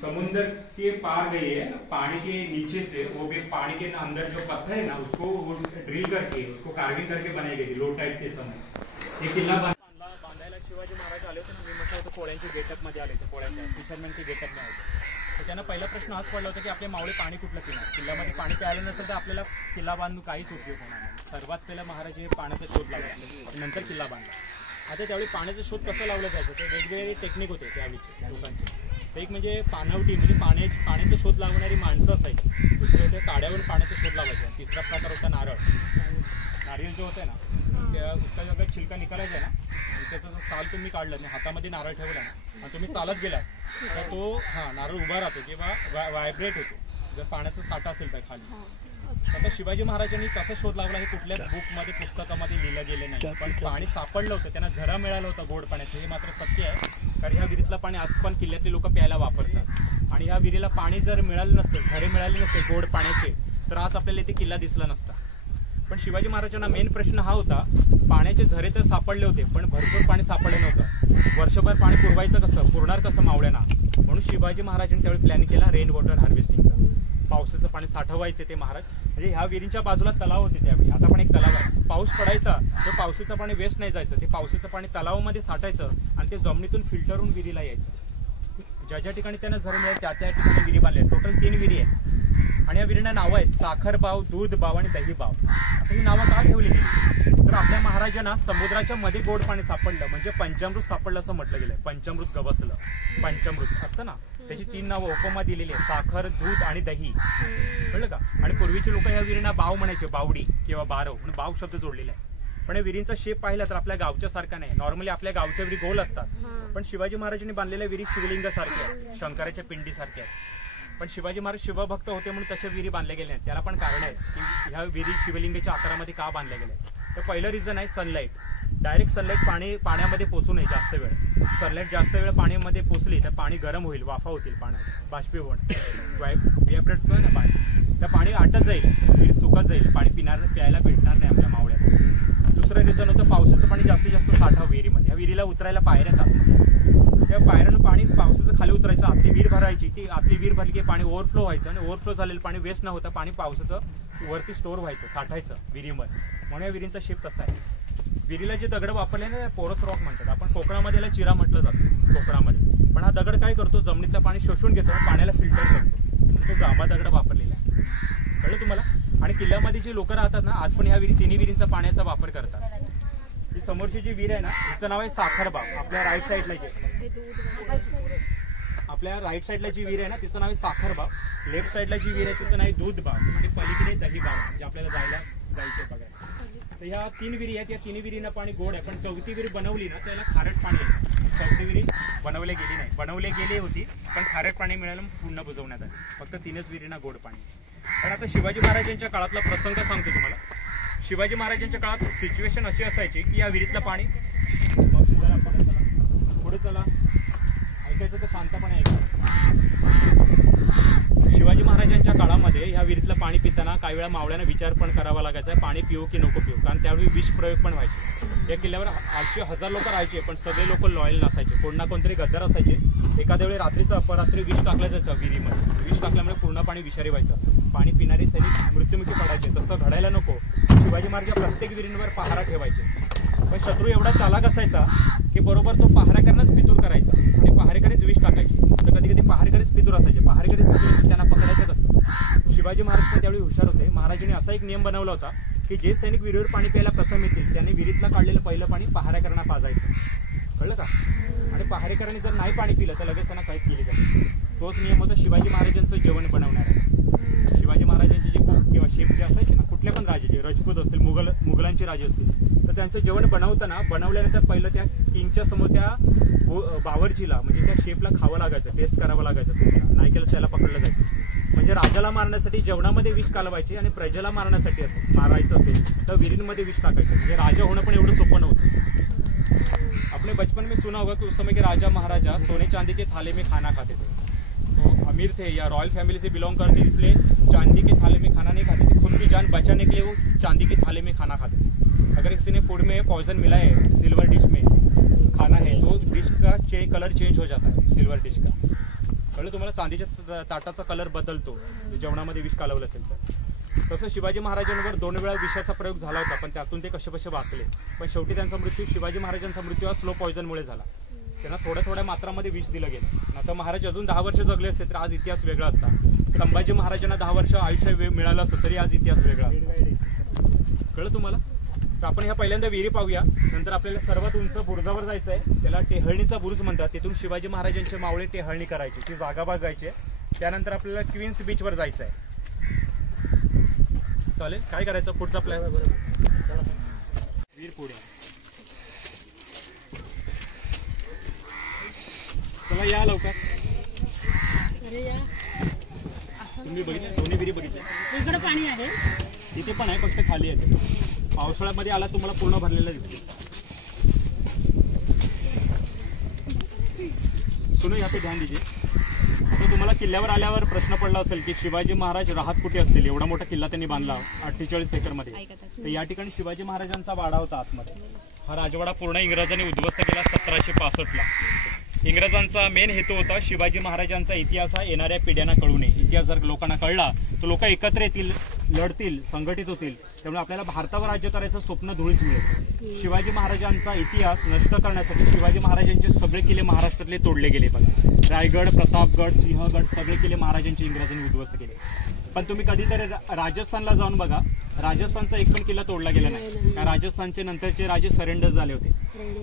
समुद्र के पार गई है, पानी के नीचे से वो भी पानी के अंदर जो पत्थर है ना उसको वो ड्रिल करके उसको कार्विंग करके बनाई गई लो टाइड के समय. एक किल्ला बांधायला शिवाजी महाराज आले होते ना. मी म्हटलं होतं कोळ्यांच्या गेटअप मध्ये आले होते, कोळ्यांच्या फिशरमॅनच्या गेटअप मध्ये आले. तर त्यांना पहिला प्रश्न हाच पडला होता की आपले मावळे पाणी कुठलं पिणार. किल्ल्यामध्ये पाणी प्यायला नसेल तर आपल्याला किल्ला बांधून काहीच उपयोग होणार नाही. सर्वात पहिला महाराज हे पाण्याचा शोध लावला, नंतर किल्ला बांधला. आता त्यावेळी पाण्याचा शोध कसं लावला जायचं ते वेगवेगळे टेक्निक होते त्यावेळीचे लोकांचे. एक म्हणजे पाणवटी, म्हणजे पाण्याचा शोध लावणारी माणसं असायची. दुसरं होते काड्यावर पाण्याचा शोध लावायचा. तिसरा प्रकार होता नारळ जो होता ना, त्या उसका जो अगर छिलका निकालायचा आहे ना, त्याचं जर साल तुम्ही काढलं आणि हातामध्ये नारळ ठेवला ना आणि तुम्ही चालत गेलात तर तो नारळ उभा राहतो किंवा व्हायब्रेट होतो जर पाण्याचा साठा असेल तर खाली. आता शिवाजी महाराजांनी कसा शोध लावला हे कुठल्याच बुकमध्ये पुस्तकामध्ये लिहिलं गेलं नाही. पण पाणी सापडलं होतं, त्यांना झरा मिळाला होता गोड पाण्याचं, हे मात्र सत्य आहे. कारण ह्या विहिरीतलं पाणी आज पण किल्ल्यातले लोक प्यायला वापरतात. आणि ह्या विहिरीला पाणी जर मिळालं नसते, झरे मिळाले नसते गोड पाण्याचे, तर आज आपल्याला इथे किल्ला दिसला नसता. पण शिवाजी महाराजांना मेन प्रश्न हा होता, पाण्याचे झरे तर सापडले होते पण भरपूर पाणी सापडलं नव्हतं. वर्षभर पाणी पुरणार कसं मावळ्यांना. म्हणून शिवाजी महाराजांनी त्यावेळी प्लॅन केला रेन वॉटर हार्वेस्टिंगचा. पावसाचं पाणी साठवायचे ते महाराज. म्हणजे ह्या विहिरींच्या बाजूला तलाव होते त्यावेळी, आता पण एक तलाव आहे. पाऊस पडायचा तर पावसाचं पाणी वेस्ट नाही जायचं, ते पावसाचं पाणी तलावामध्ये साठायचं आणि ते जमिनीतून फिल्टर होऊन विहिरीला यायचं. ज्या ज्या ठिकाणी त्यांना झरे मिळेल त्या त्या ठिकाणी विहिरी बांधल्या. टोटल 3 विहिरी आहेत आणि या विहिरींना नावं आहेत साखर बाव, दूध बाव आणि दही बाव. आता ही नावं का ठेवली गेली तर आपल्या महाराजांना समुद्राच्या मध्ये गोड पाणी सापडलं म्हणजे पंचामृत सापडलं असं म्हटलं गेलं. पंचामृत गवसलं, पंचामृत असतं ना, त्याची 3 नावं उपमा दिलेली आहे, साखर, दूध आणि दही. कळलं का? आणि पूर्वीचे लोक या विहिरींना बाव म्हणायचे, बावडी किंवा बारव, म्हणून बाव शब्द जोडलेला आहे. पण या विहिरींचा शेप पाहिला तर आपल्या गावच्या सारखा नाही. नॉर्मली आपल्या गावच्या विहिरी गोल असतात, पण शिवाजी महाराजांनी बांधलेल्या विहिरी शिवलिंगासारख्या आहेत, शंकराच्या पिंडीसारख्या आहेत. पण शिवाजी महाराज शिवभक्त होते म्हणून तशा विहिरी बांधल्या गेल्या. त्याला पण कारण आहे की ह्या विहिरी शिवलिंगाच्या आकारामध्ये का बांधल्या गेल्या. तर पहिलं रिझन आहे सनलाईट. डायरेक्ट सनलाईट पाण्यामध्ये पोचू नये जास्त वेळ. सनलाईट जास्त वेळ पाण्यामध्ये पोचली तर पाणी गरम होईल, वाफा होतील पाण्यात, बाष्पीभवन व्हायब्रेट होतं ना पाणी, तर पाणी आटत जाईल, विहीर सुकत जाईल, पाणी प्यायला भेटणार नाही आपल्या मावळ्यात. दुसरं रिझन होतं पावसाचं पाणी जास्तीत जास्त साठा विहिरीमध्ये. ह्या विहिरीला उतरायला पायऱ्या आहेत. त्या पायऱ्यानं पाणी पावसाचं खाली उतरायचं, आतली विहीर भरायची, ती आतली विहीर भरली की पाणी ओव्हरफ्लो व्हायचं आणि ओव्हरफ्लो झालेलं पाणी वेस्ट न होता पाणी पावसाचं वरती स्टोअर व्हायचं, साठायचं विहिरीमध्ये. म्हणून या विहिरींचा शेप तसा आहे. विहिरीला जे दगड वापरले ना पोरस रॉक म्हणतात, आपण कोकणामध्ये याला चिरा म्हटलं जातं कोकणामध्ये. पण हा दगड काय करतो, जमिनीतलं पाणी शोषून घेतो, पाण्याला फिल्टर करतो, तो जांभा दगड वापरलेला आहे. कळलं तुम्हाला? आणि किल्ल्यामध्ये जे लोक राहतात ना आज पण ह्या तिन्ही विहिरींचा पाण्याचा वापर करतात. ही समोरची जी विहीर आहे ना तिचं नाव आहे साखरबाग. आपल्या राईट साईडला आपल्या राईट साईडला जी विहीर आहे ना तिचं नाव आहे साखरबाग. लेफ्ट साईडला जी विहीर आहे तिचं नाव आहे दूधबाग आणि पलीकडे दहीबाग, जे आपल्याला जायचं बघायला. तर ह्या 3 विहिरी आहेत. या 3 विहिरींना पाणी गोड आहे, पण 4थी विहीर बनवली ना त्याला खारट पाणी आहे. 4थी विहीर बनवली गेली नाही, बनवली गेली होती पण खारट पाणी मिळालं पूर्ण बुजवण्यात आली. फक्त 3च विहिरींना गोड पाणी. पण आता शिवाजी महाराजांच्या काळातला प्रसंग सांगतो तुम्हाला. शिवाजी महाराजांच्या काळात सिच्युएशन अशी असायची की या विहिरीतलं पाणी पुढे चला ऐकायचं तर शांतपणे ऐका. शिवाजी महाराजांच्या काळामध्ये ह्या विहिरीतलं पाणी पिताना काही वेळा मावळ्यांना विचार पण करावा लागायचा, पाणी पिऊ की नको पिऊ, कारण त्यावेळी विष प्रयोग पण व्हायचे. या किल्ल्यावर 1000 लोक राहायचे पण सगळे लोक लॉयल नसायचे, कोण ना कोणतरी गद्दार असायचे. एखाद्या वेळी रात्रीचं अपरात्री विष टाकलं जायचं विहिरीमध्ये, विष टाकल्यामुळे पूर्ण पाणी विषारी व्हायचं, पाणी पिणारे सैनिक मृत्युमुखी पडायचे. तसं घडायला नको. शिवाजी महाराज प्रत्येक विहिरींवर पहारा ठेवायचे. पण शत्रू एवढा चालाक असायचा की बरोबर तो पहारेकरनंच पितूर करायचा आणि पहारेकरीच विष टाकायचे. तर कधी कधी पहारेकरीच पितूर असायचे, पहारेकरी त्यांना पकडायचं कसं. शिवाजी महाराज पण त्यावेळी हुशार होते. महाराजांनी असा एक नियम बनवला होता की जे सैनिक विहिरीवर पाणी प्यायला प्रथम येतील त्यांनी विहिरीतलं काढलेलं पहिलं पाणी पहारेकरांना पाजायचं. कळलं का? आणि पहारेकरांनी जर नाही पाणी पिलं तर लगेच त्यांना कैद केली जाते. तोच नियम होता शिवाजी महाराजांचं जेवण बनवणारा. शिवाजी महाराजांचे जे कोक किंवा शेफ जे असायचे ना, कुठल्या पण राजाचे, राजपूत असतील, मुघलांचे राजे असतील, तर त्यांचं जेवण बनवल्यानंतर पहिलं त्या किंगच्या समोर त्या बावर्चीला म्हणजे त्या शेफला खावं लागायचं, टेस्ट करावं लागायचं. नाही केलं त्याला पकडलं जायचं. म्हणजे राजाला मारण्यासाठी जेवणामध्ये विष कालवायचे आणि प्रजेला मारायचं असेल तर विहिरींमध्ये विष टाकायचं. म्हणजे राजा होणं पण एवढं सोपं नव्हतं. अपने बचपन में सुना होगा कि उस समय के राजा महाराजा सोने चांदी के थाले में खाना खाते थे. तो अमीर थे या रॉयल फैमिली से बिलोंग करते, इसलिए चांदी के थाले में खाना नहीं खाते थे. खुद की जान बचाने के लिए वो चांदी के थाले में खाना खाते थे. अगर किसी ने फूड में पॉइजन मिला है, सिल्वर डिश में खाना है, तो डिश का कलर चेंज हो जाता है सिल्वर डिश का. कळलं तुम्हाला? चांदीच्या ताटाचा कलर बदलतो जेवणामध्ये विष कालवलं असेल तर. तसं शिवाजी महाराजांवर 2 वेळा विषाचा प्रयोग झाला होता, पण त्यातून ते कसे वाचले. पण शेवटी त्यांचा मृत्यू, शिवाजी महाराजांचा मृत्यू हा स्लो पॉइझनमुळे झाला. त्यांना थोड्या मात्रामध्ये विष दिलं गेलं. आता महाराज अजून 10 वर्ष जगले असते तर आज इतिहास वेगळा असता. संभाजी महाराजांना 10 वर्ष आयुष्य मिळालं असतं तरी आज इतिहास वेगळा असता. कळलं तुम्हाला? तर आपण ह्या पहिल्यांदा विहिरी पाहूया. नंतर आपल्याला सर्वात उंच बुरुजावर जायचं आहे, त्याला टेहळणीचा बुरुज म्हणतात. तिथून शिवाजी महाराजांचे मावळे टेहळणी करायची, ती जागा बघायची. त्यानंतर आपल्याला क्वीन्स बीचवर जायचं आहे. चालेल? काय करायचं पुढचा प्लॅन? वीर पुढे चला, या लवकर. तुम्ही बघितलं, दोन्ही विहिरी बघितल्या. इकडे पाणी आहे, तिथे पण आहे, फक्त खाली आहे. पावसाळ्यामध्ये आला तुम्हाला पूर्ण भरलेलं दिसते. सुनो, यहाँ पे ध्यान दीजिए. आता तुम्हाला किल्ल्यावर आल्यावर प्रश्न पडला असेल की शिवाजी महाराज राहत कुठे असतील. एवढा मोठा किल्ला त्यांनी बांधला 48 एकरमध्ये. तर या ठिकाणी शिवाजी महाराजांचा वाडा होता आतमध्ये. हा राजवाडा पूर्ण इंग्रजांनी उद्ध्वस्त केला 1765 ला. इंग्रजांचा मेन हेतू होता शिवाजी महाराजांचा इतिहास हा येणाऱ्या पिढ्यांना कळू नये. इतिहास जर लोकांना कळला तर लोक एकत्र येतील, लढतील, संघटित होतील. त्यामुळे आपल्याला भारतावर राज्य करायचं स्वप्न धुळीस मिळेल. शिवाजी महाराजांचा इतिहास नष्ट करण्यासाठी शिवाजी महाराजांचे सगळे किल्ले महाराष्ट्रातले तोडले गेले. बघा, रायगड, प्रतापगड, सिंहगड सगळे किल्ले महाराजांचे इंग्रजांनी उद्ध्वस्त केले. पण तुम्ही कधीतरी राजस्थानला जाऊन बघा, राजस्थानचा एक पण किल्ला तोडला गेला नाही. राजस्थानचे नंतरचे राजे सरेंडर झाले होते.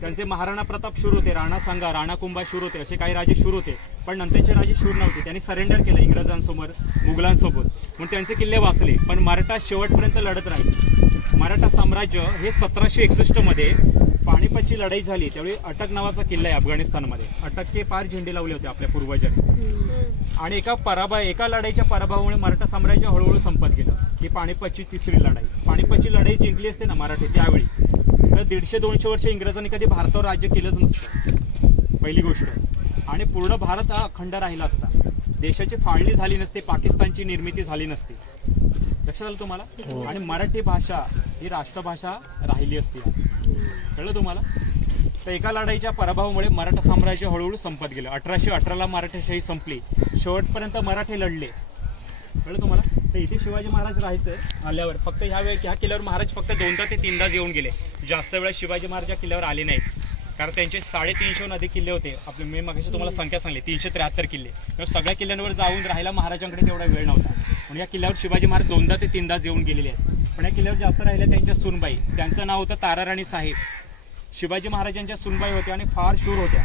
त्यांचे महाराणा प्रताप शूर होते, राणा सांगा, राणा कुंभा शूर होते, असे काही राजे शूर होते. पण नंतरचे राजे शूर नव्हते. त्यांनी सरेंडर केलं इंग्रजांसमोर, मुघलांसोबत. म्हणून त्यांचे किल्ले वाचले. पण मराठा शेवटपर्यंत लढत राहिले. मराठा साम्राज्य हे 1761 मध्ये पानिपतची लढाई झाली. त्यावेळी अटक नावाचा किल्ला आहे अफगाणिस्तानमध्ये. अटकचे पार झेंडे लावले होते आपल्या पूर्वजांनी. आणि एका लढाईच्या पराभवामुळे मराठा साम्राज्य हळूहळू संपत गेलं. ही पानिपतची 3री लढाई. पानिपतची लढाई जिंकली असते ना मराठी त्यावेळी, तर 150-200 वर्ष इंग्रजांनी कधी भारतावर राज्य केलंच नसतं, पहिली गोष्ट. आणि पूर्ण भारत हा अखंड राहिला असता. देशाची फाळणी झाली नसते, पाकिस्तानची निर्मिती झाली नसती. लक्षात आलं तुम्हाला? आणि मराठी भाषा ही राष्ट्रभाषा राहिली असती. कळलं तुम्हाला? तर एका लढाईच्या पराभवामुळे मराठा साम्राज्य हळूहळू संपत गेलं. 1818ला मराठेशाही संपली, शेवटपर्यंत मराठे लढले. कळलं तुम्हाला? तर इथे शिवाजी महाराज राहायचंय आल्यावर. फक्त ह्या किल्ल्यावर महाराज फक्त 2दा ते 3दाच येऊन गेले. जास्त वेळा शिवाजी महाराज या किल्ल्यावर आले नाहीत, कारण त्यांचे 350हून अधिक किल्ले होते. आपले मी मगाशी तुम्हाला संख्या सांगली 373 किल्ले. तर सगळ्या किल्ल्यांवर जाऊन राहायला महाराजांकडे तेवढा वेळ नव्हता. म्हणून या किल्ल्यावर शिवाजी महाराज 2दा ते 3दाच येऊन गेलेले आहेत. पण या किल्ल्यावर जास्त राहिले त्यांच्या सुनबाई. त्यांचं नाव होतं ताराराणी साहेब. शिवाजी महाराजांच्या सुनबाई होत्या आणि फार शूर होत्या.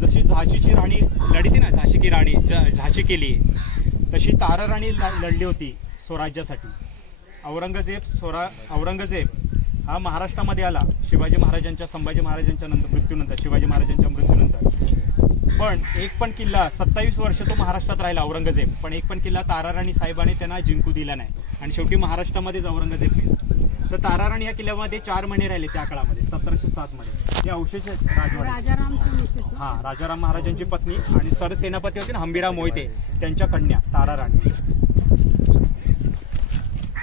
जशी झाशीची राणी लढती ना, झाशी की राणी झाशी केली, तशी ताराराणी लढली होती स्वराज्यासाठी. औरंगजेब हा महाराष्ट्रामध्ये आला शिवाजी महाराजांच्या, संभाजी महाराजांच्या मृत्यूनंतर, शिवाजी महाराजांच्या मृत्यूनंतर. पण एक पण किल्ला 27 वर्ष तो महाराष्ट्रात राहिला औरंगजेब, पण एक पण किल्ला ताराराणी साहेबांनी त्यांना जिंकू दिला नाही. आणि शेवटी महाराष्ट्रामध्येच औरंगजेब गेला. तर ताराराणी या किल्ल्यामध्ये 4 महिने राहिले त्या काळामध्ये, 1707 मध्ये. हे अवशेष राजवाडे. हा, राजाराम महाराजांची पत्नी आणि सरसेनापती होते ना हंबीराव मोहिते, त्यांच्या कन्या ताराराणी.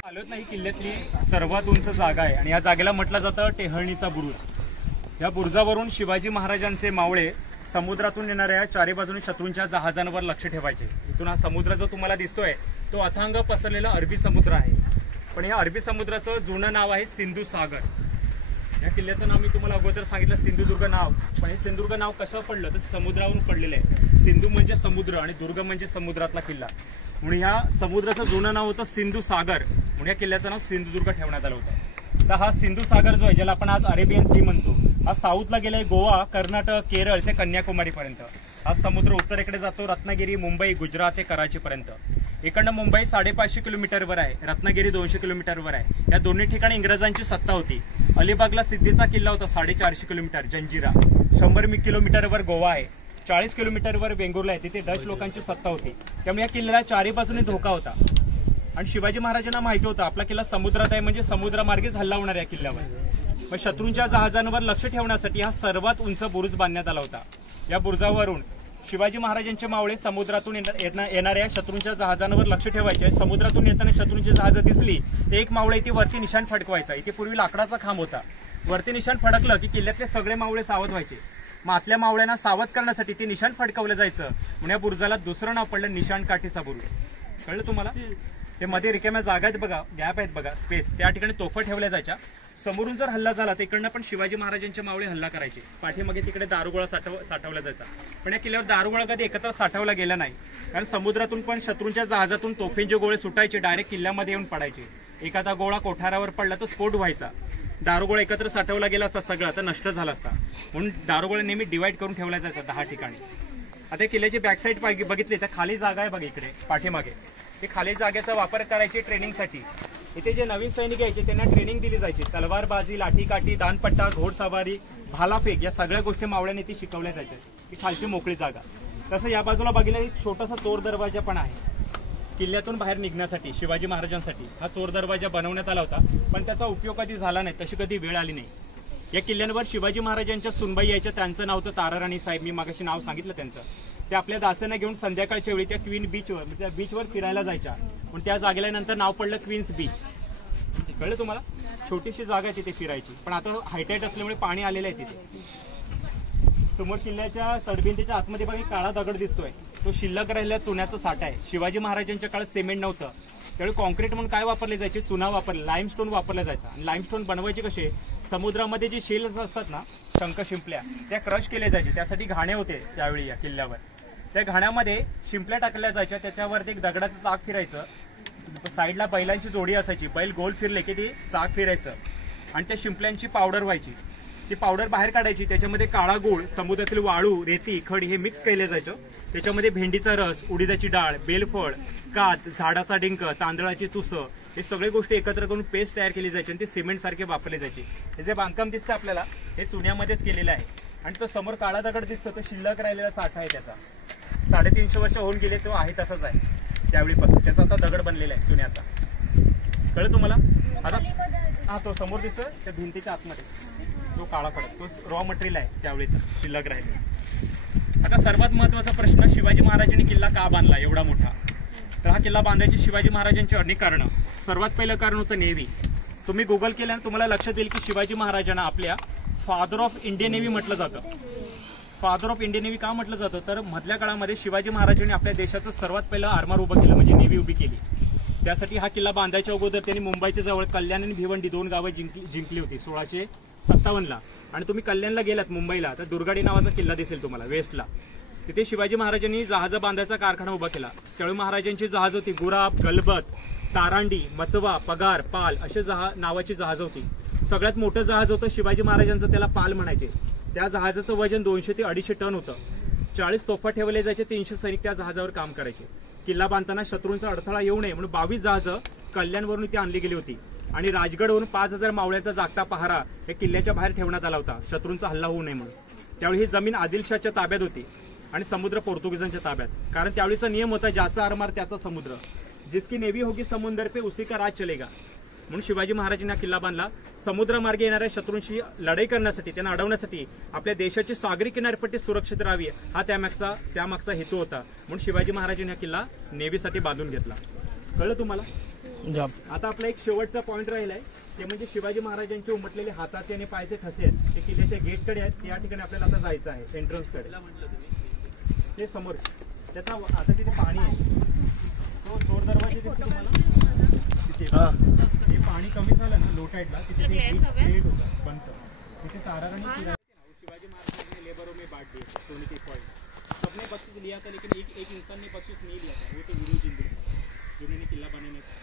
आलोत नाही, किल्ल्यातली सर्वात उंच जागा आहे आणि या जागेला म्हटलं जातं टेहळणीचा बुरुज. या बुरुजावरून शिवाजी महाराजांचे मावळे समुद्रातून येणाऱ्या चारी बाजूने शत्रूंच्या जहाजांवर लक्ष ठेवायचे. इथून हा समुद्र जो तुम्हाला दिसतोय तो अथांग पसरलेला अरबी समुद्र आहे. पण या अरबी समुद्राचं जुनं नाव आहे सिंधू सागर. या किल्ल्याचं नाव मी तुम्हाला अगोदर सांगितलं सिंधुदुर्ग नाव. पण हे सिंधुदुर्ग नाव कसं पडलं तर समुद्रावरून पडलेलं आहे. सिंधू म्हणजे समुद्र आणि दुर्ग म्हणजे समुद्रातला किल्ला, म्हणून ह्या समुद्राचं जुनं नाव होतं सिंधू सागर. म्हणून या किल्ल्याचं नाव सिंधुदुर्ग ठेवण्यात आलं होतं. तर हा सिंधू सागर जो आहे, ज्याला आपण आज अरेबियन सी म्हणतो, हा साऊथला गेलाय गोवा, कर्नाटक, केरळ ते कन्याकुमारी पर्यंत. हा समुद्र उत्तरेकडे जातो रत्नागिरी, मुंबई, गुजरात ते कराची पर्यंत. इकडनं मुंबई 550 किलोमीटरवर आहे, रत्नागिरी 200 किलोमीटरवर आहे. या दोन्ही ठिकाणी इंग्रजांची सत्ता होती. अलिबागला सिद्धीचा किल्ला होता 450 किलोमीटर, जंजिरा. 100 किलोमीटरवर गोवा आहे, 40 किलोमीटरवर वेंगुर्ला आहे, तिथे डच लोकांची सत्ता होती. त्यामुळे या किल्ल्याला चारी बाजूने धोका होता. आणि शिवाजी महाराजांना माहिती होतं आपला किल्ला समुद्रात आहे, म्हणजे समुद्रामार्गेच हल्ला होणार या किल्ल्यावर. मग शत्रूंच्या जहाजांवर लक्ष ठेवण्यासाठी हा सर्वात उंच बुरुज बांधण्यात आला होता. या बुरुजावरून शिवाजी महाराजांचे मावळे समुद्रातून येणाऱ्या शत्रूंच्या जहाजांवर लक्ष ठेवायचे. समुद्रातून येताना शत्रूंची जहाजं दिसली ते एक मावळे इथे वरती निशाण फडकवायचा. इथे पूर्वी लाकडाचा खांब होता. वरती निशाण फडकलं की किल्ल्यातले सगळे मावळे सावध व्हायचे. मग आतल्या मावळ्यांना सावध करण्यासाठी ते निशाण फडकवलं जायचं. म्हणून या बुरुजाला दुसरं नाव पडलं निशाण काठीचा बुरुज. कळलं तुम्हाला? ते मध्ये रिकाम्या जागा आहेत बघा, गॅप आहेत बघा, स्पेस, त्या ठिकाणी तोफा ठेवल्या जायच्या. समोरून जर हल्ला झाला तर इकडनं पण शिवाजी महाराजांचे मावळे हल्ला करायचे. पाठीमागे तिकडे दारुगोळा साठवला जायचा. पण या किल्ल्यावर दारुगोळा कधी एकत्र साठवला गेला नाही, कारण समुद्रातून पण शत्रूंच्या जहाजातून तोफेंचे गोळे सुटायचे, डायरेक्ट किल्ल्यामध्ये येऊन पडायचे. एखादा गोळा कोठारावर पडला तर स्फोट व्हायचा. दारुगोळा एकत्र साठवला गेला असता सगळा तर नष्ट झाला असता. म्हणून दारुगोळा नेहमी डिवाइड करून ठेवला जायचा 10 ठिकाणी. आता किल्ल्याची बॅकसाईड बघितली तर खाली जागा आहे बघा इकडे पाठीमागे. ते खाली जागेचा वापर करायचे ट्रेनिंगसाठी. इथे जे नवीन सैनिक यायचे त्यांना ट्रेनिंग दिली जायची. तलवारबाजी, लाठीकाठी, दानपट्टा, घोडसवारी, भालाफेक या सगळ्या गोष्टी मावळ्यांनी ती शिकवल्या जायच्या. ही खालची मोकळी जागा. तसं या बाजूला बघितलं एक छोटासा चोर दरवाजा पण आहे किल्ल्यातून बाहेर निघण्यासाठी. शिवाजी महाराजांसाठी हा चोर दरवाजा बनवण्यात आला होता, पण त्याचा उपयोग कधी झाला नाही, तशी कधी वेळ आली नाही. या किल्ल्यांवर शिवाजी महाराजांच्या सुनबाई यायच्या. त्यांचं नाव होतं ताराराणी साहेब. मी मागाशी नाव सांगितलं त्यांचं. ते आपल्या दासांना घेऊन संध्याकाळच्या वेळी त्या क्वीन बीचवर, त्या बीचवर फिरायला जायच्या. पण त्या जागेला नंतर नाव पडलं क्वीन्स बीच. कळलं तुम्हाला? छोटीशी जागा तिथे फिरायची, पण आता हायटाईट असल्यामुळे पाणी आलेलं आहे तिथे. समोर किल्ल्याच्या तडबिंतीच्या आतमध्ये बघा काळा दगड दिसतोय, तो शिल्लक राहिलेला चुन्याचा साठा आहे. शिवाजी महाराजांच्या काळात सिमेंट नव्हतं, त्यावेळी कॉन्क्रीट म्हणून काय वापरले जायचे? चुना वापरला, लाईमस्टोन वापरला जायचा. आणि लाईमस्टोन बनवायचे कसे? समुद्रामध्ये जे शेल्स असतात ना, शंख शिंपल्या, त्या क्रश केल्या जायचे. त्यासाठी घाणे होते त्यावेळी या किल्ल्यावर. त्या घाण्यामध्ये शिंपल्या टाकल्या जायच्या, त्याच्यावरती एक दगडाचं चाक फिरायचं. साईडला बैलांची जोडी असायची, बैल गोल फिरले की ते चाक फिरायचं आणि त्या शिंपल्यांची पावडर व्हायची. ती पावडर बाहेर काढायची, त्याच्यामध्ये काळा गूळ, समुद्रातील वाळू, रेती, खड हे मिक्स केलं जायचं. त्याच्यामध्ये भेंडीचा रस, उडीदाची डाळ, बेलफळ, कात, झाडाचा डिंक, तांदळाची तुसं, हे सगळे गोष्टी एकत्र करून पेस्ट तयार केली जायची आणि ते सिमेंट सारखे वापरले जायचे. हे जे बांधकाम दिसतं आपल्याला हे चुन्यामध्येच केलेलं आहे. आणि तो समोर काळा दगड दिसतो तो शिल्लक राहिलेला साठा आहे त्याचा. 350 वर्ष होऊन गेले, तो आहे तसाच आहे त्यावेळीपासून. त्याचा आता दगड बनलेला आहे चुन्याचा. कळलं तुम्हाला? आता हा तो समोर दिसतोय त्या भिंतीच्या आतमध्ये तो काळा फडक, तो रॉ मटेरियल आहे त्यावेळीचा शिल्लक राहिलेला. आता सर्वात महत्वाचा प्रश्न, शिवाजी महाराजांनी किल्ला का बांधला एवढा मोठा? तर हा किल्ला बांधायची शिवाजी महाराजांची अनेक कारणं. सर्वात पहिलं कारण होतं नेव्ही. तुम्ही गुगल केल्यानं तुम्हाला लक्षात येईल की शिवाजी महाराजांना आपल्या फादर ऑफ इंडियन नेव्ही म्हटलं जातं. फादर ऑफ इंडियन नेव्ही का म्हटलं जातं तर मधल्या काळामध्ये शिवाजी महाराजांनी आपल्या देशाचं सर्वात पहिलं आर्मर उभं केलं, म्हणजे नेव्ही उभी केली. त्यासाठी हा किल्ला बांधायच्या अगोदर त्यांनी मुंबईच्या जवळ कल्याण आणि भिवंडी 2 गावं जिंकली होती 1657ला. आणि तुम्ही कल्याणला गेलात मुंबईला तर दुर्गाडी नावाचा किल्ला दिसेल तुम्हाला वेस्टला. तिथे शिवाजी महाराजांनी जहाजं बांधायचा कारखाना उभा केला. त्यावेळी महाराजांची जहाज होती गुराब, गलबत, तारांडी, मचवा, पगार, पाल असे नावाची जहाज होती. सगळ्यात मोठं जहाज होतं शिवाजी महाराजांचं, त्याला पाल म्हणायचे. त्या जहाजाचं वजन 200 ते 250 टन होतं. 40 तोफा ठेवले जायचे, 300 सैनिक त्या जहाजावर काम करायचे. किल्ला बांधताना शत्रूंचा अडथळा येऊ नये म्हणून 22 जहाजं कल्याणवरून इथे आणली गेली होती. आणि राजगडवरून 5000 मावळ्यांचा जागता पहारा हे किल्ल्याच्या बाहेर ठेवण्यात आला होता, शत्रूंचा हल्ला होऊ नये म्हणून. त्यावेळी ही जमीन आदिलशाहच्या ताब्यात होती आणि समुद्र पोर्तुगीजांच्या ताब्यात. कारण त्यावेळीचा नियम होता ज्याचा आरमार त्याचा समुद्र, जिसकी नेव्ही होगी समुद्र पे उसी का राज चलेगा. म्हणून शिवाजी महाराजांनी हा किल्ला बांधला. समुद्रमार्गे येणाऱ्या शत्रूंशी लढाई करण्यासाठी, त्यांना अडवण्यासाठी आपल्या देशाची सागरी किनारपट्टी सुरक्षित राहावी हा त्यामागचा हेतू होता. म्हणून शिवाजी महाराजांनी हा किल्ला नेव्हीसाठी बांधून घेतला. कळलं तुम्हाला? आता आपला एक शेवटचा पॉईंट राहिलाय ते म्हणजे शिवाजी महाराजांचे उमटलेले हाताचे आणि पायाचे ठसे आहेत ते किल्ल्याच्या गेटकडे आहेत. त्या ठिकाणी आपल्याला आता जायचं आहे, एंट्रन्सकडे. ते समोर त्याचा आता तिथे पाणी आहे, तो चोर दरवाजे दिसतो तुम्हाला तिथे. हे पाणी कमी झालं ना लो टाईडला, तिथे गेट होता बंद, तिथे ताराराणी शिवाजी महाराज ने लेबरों में बांट दिए सोने के पॉइंट. सबने बख्शिश लिया था लेकिन एक इंसान ने बख्शिश नहीं लिया था, वो तो गुरु जिंदगी जिन्होंने किला बनाया था,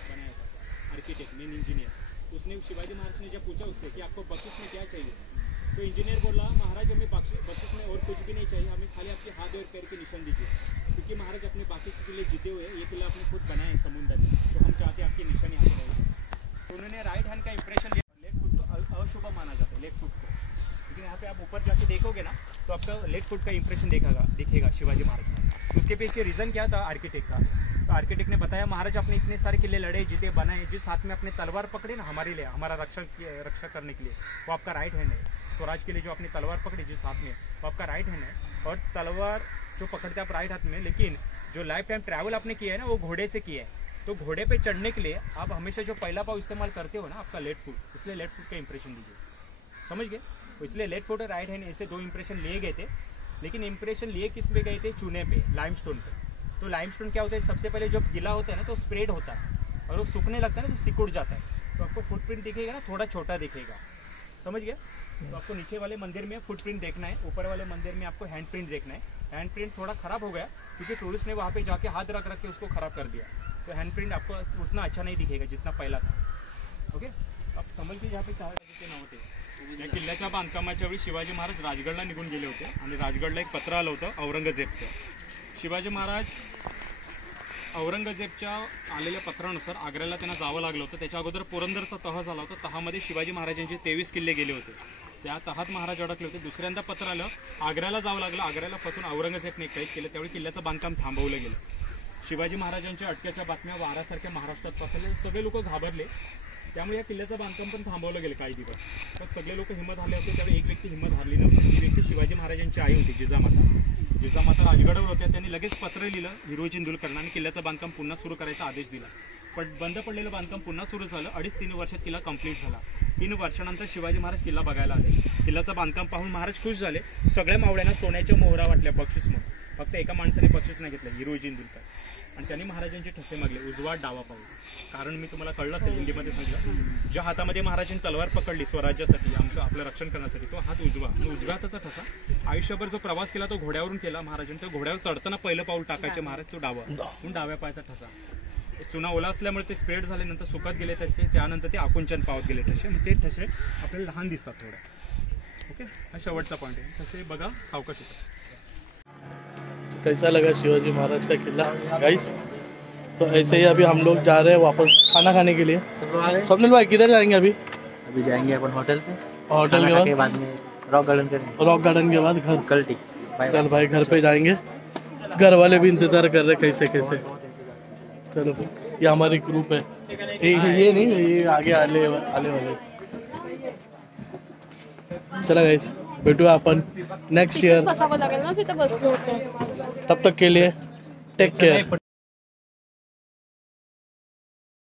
आर्किटेक्ट मेन इंजीनियर. उसने शिवाजी महाराज ने जब पूछा उससे कि आपको बख्शिश में क्या चाहिए तो इंजीनियर बोला महाराज हमें बख्शिश में और कुछ भी नहीं चाहिए, हमें खाली आपके हाथ और पैर के निशान दीजिए, क्योंकि महाराज अपने बाकी के किले जीते हुए ये किला आपने खुद बनाया है समुद्र में, तो हम चाहते हैं आपकी निशानी यहाँ पर रहेगी. तो उन्होंने राइट हैंड का इंप्रेशन लिया. लेफ्ट फुट को अशुभ माना जाता है, लेफ्ट फुट को, लेकिन यहाँ पे आप ऊपर जाके देखोगे ना तो आपका लेफ्ट फुट का इंप्रेशन दिखेगा शिवाजी महाराज का. उसके पीछे रीजन क्या था आर्किटेक्ट का, तो आर्किटेक्ट ने बताया महाराज आपने इतने सारे किले लड़े, जीते, बनाए, जिस हाथ में अपने तलवार पकड़ी ना हमारे लिए, हमारा रक्षा करने के लिए, वो आपका राइट हैंड है. स्वराज के लिए जो आपने तलवार पकड़ी जिस हाथ में, वो आपका राइट हैंड है. और तलवार जो पकड़ते आप राइट हाथ में, लेकिन जो लाइफ टाइम ट्रैवल आपने किया है ना वो घोड़े से किया है. तो घोड़े पे चढ़ने के लिए आप हमेशा जो पहला पाव इस्तेमाल करते हो ना आपका लेफ्ट फुट, इसलिए लेफ्ट फुट का इंप्रेशन दीजिए. समझ गए? तो इसलिए लेफ्ट फुट और राइट हैंड ऐसे 2 इंप्रेशन लिए गए थे. लेकिन इंप्रेशन लिए किस पे गए थे? चूने पे, लाइमस्टोन पे. तो लाइमस्टोन क्या होता है, सबसे पहले जब गीला होता है ना तो स्प्रेड होता है और वो सूखने लगता है ना तो सिकुड़ जाता है. तो आपको फुटप्रिंट दिखेगा ना थोड़ा छोटा दिखेगा. समझ गया? तो आपको नीचे वाले मंदिर में फुटप्रिंट देखना है, ऊपर वाले मंदिर में आपको हैंड प्रिंट देखना है. हैंड प्रिंट थोड़ा खराब हो गया क्योंकि टूरिस्ट ने वहाँ पे जाके हाथ रख के उसको खराब कर दिया. तो हैंड प्रिंट आपको उतना अच्छा नहीं दिखेगा जितना पहिला था. ओके, आप समज की यहाँ पे 4 ते नव्हते. या किल्ल्याच्या बांधकामाच्या वेळी शिवाजी महाराज राजगडला निघून गेले होते आणि राजगडला एक पत्र आलं होतं औरंगजेबचं. शिवाजी महाराज औरंगजेबच्या आलेल्या पत्रानुसार आग्र्याला त्यांना जावं लागलं होतं. त्याच्या अगोदर पुरंदरचा तह झाला होता. तहामध्ये शिवाजी महाराजांचे 23 किल्ले गेले होते. त्या तहात महाराज अडकले होते. दुसऱ्यांदा पत्र आलं, आग्र्याला जावं लागलं. आग्र्याला फसून औरंगजेबने कैद केलं. त्यावेळी किल्ल्याचं बांधकाम थांबवलं गेलं. शिवाजी महाराजांच्या अटक्याच्या बातम्या वारासारख्या महाराष्ट्रात पसरल्या. सगळे लोक घाबरले. त्यामुळे या किल्ल्याचं बांधकाम पण थांबवलं गेलं काही दिवस. तर सगळे लोक हिंमत हारले होते. त्यावेळी एक व्यक्ती हिंमत हारली नव्हती. ती व्यक्ती शिवाजी महाराजांची आई होती, जिजामाता राजगडावर होत्या. त्यांनी लगेच पत्र लिहिलं हिरो चिंदुलकरांना आणि किल्ल्याचं बांधकाम पुन्हा सुरू करायचा आदेश दिला. पण बंद पडलेलं बांधकाम पुन्हा सुरू झालं. 2.5-3 वर्षात किल्ला कंप्लीट झाला. 3 वर्षानंतर शिवाजी महाराज किल्ला बघायला आले. किल्ल्याचं बांधकाम पाहून महाराज खुश झाले. सगळ्या मावळ्यांना सोन्याच्या मोहरा वाटल्या बक्षीस म्हणून. फक्त एका माणसाने बक्षीस नाही घेतलं, हिरो चिंदुलकर. आणि त्यांनी महाराजांचे ठसे मागले, उजवा डावा पाऊल. कारण मी तुम्हाला कळलं असेल हिंदीमध्ये सांगितलं, ज्या हातामध्ये महाराजांनी तलवार पकडली स्वराज्यासाठी, आपलं रक्षण करण्यासाठी, तो हात उजवा. उजव्या हाताचा ठसा. आयुष्यभर जो प्रवास केला तो घोड्यावरून केला महाराजांनी. तो घोड्यावर चढताना पहिलं पाऊल टाकायचे महाराज, तो डावा. म्हणून डाव्या पायाचा ठसा. चुना ओला असल्यामुळे ते स्प्रेड झाले, नंतर सुकत गेले त्याचे. त्यानंतर ते आकुंचन पावत गेले ठसे. मग ते ठसे आपल्याला लहान दिसतात थोडं. ओके, हा शेवटचा पॉईंट आहे. ठसे बघा सावकाश होतं. कैसा लगा शिवाजी महाराज का किला गाइस? तो ऐसे ही अभी हम लोग जा रहे हैं वापस खाना खाने के लिए. स्वप्निल भाई किधर जाएंगे अभी? अभी जाएंगे अपन होटल पे. होटल के बाद में रॉक गार्डन करेंगे. रॉक गार्डन के बाद घर. कल ठीक. चल भाई घर पे जाएंगे. घर वाले भी इंतजार कर रहे कैसे कैसे. चलो ये हमारी ग्रुप है. ये नहीं, ये आगे आने वाले. चला गाइस, भेटूया आपण नेक्स्ट ईयर. बसावं लागेल ना तिथे बसलो होतो. तब तक के लिए टेक केयर.